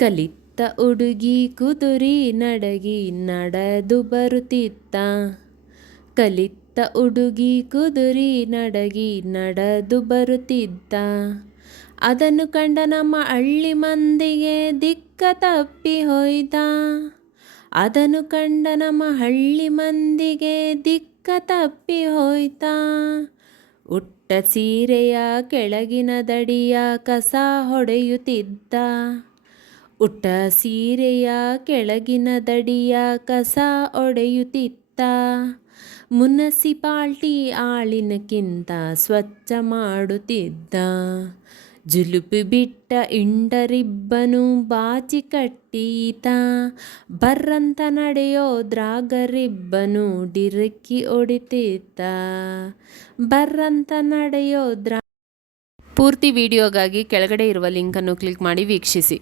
ಕಲಿತ ಹುಡುಗಿ ಕುದುರಿ ನಡಗಿ ನಡೆದು ಬರುತ್ತಿತ್ತ. ಕಲಿತ ಹುಡುಗಿ ಕುದುರಿ ನಡಗಿ ನಡೆದು ಬರುತ್ತಿದ್ದ. ಅದನ್ನು ಕಂಡ ನಮ್ಮ ಹಳ್ಳಿ ಮಂದಿಗೆ ದಿಕ್ಕ ತಪ್ಪಿ ಹೋಯ್ತ. ಅದನ್ನು ಕಂಡ ನಮ್ಮ ಹಳ್ಳಿ ಮಂದಿಗೆ ದಿಕ್ಕ ತಪ್ಪಿ ಹೋಯ್ತ. ಉಟ್ಟ ಸೀರೆಯ ಕೆಳಗಿನ ದಡಿಯ ಕಸ ಹೊಡೆಯುತ್ತಿದ್ದ. ಉಟ್ಟ ಸೀರೆಯ ಕೆಳಗಿನ ದಡಿಯ ಕಸ ಹೊಡೆಯುತ್ತಿದ್ದ. ಮುನ್ಸಿಪಾಲ್ಟಿ ಆಳಿನಕ್ಕಿಂತ ಸ್ವಚ್ಛ ಮಾಡುತ್ತಿದ್ದ. ಜುಲುಪಿ ಬಿಟ್ಟ ಇಂಡರಿಬ್ಬನು ಬಾಚಿ ಕಟ್ಟೀತ. ಬರ್ರಂತ ನಡೆಯೋದ್ರಾಗರಿಬ್ಬನು ಡಿರಕ್ಕಿ ಹೊಡಿತಿದ್ದ. ಬರ್ರಂತ ನಡೆಯೋದ್ರಾ. ಪೂರ್ತಿ ವಿಡಿಯೋಗಾಗಿ ಕೆಳಗಡೆ ಇರುವ ಲಿಂಕನ್ನು ಕ್ಲಿಕ್ ಮಾಡಿ ವೀಕ್ಷಿಸಿ.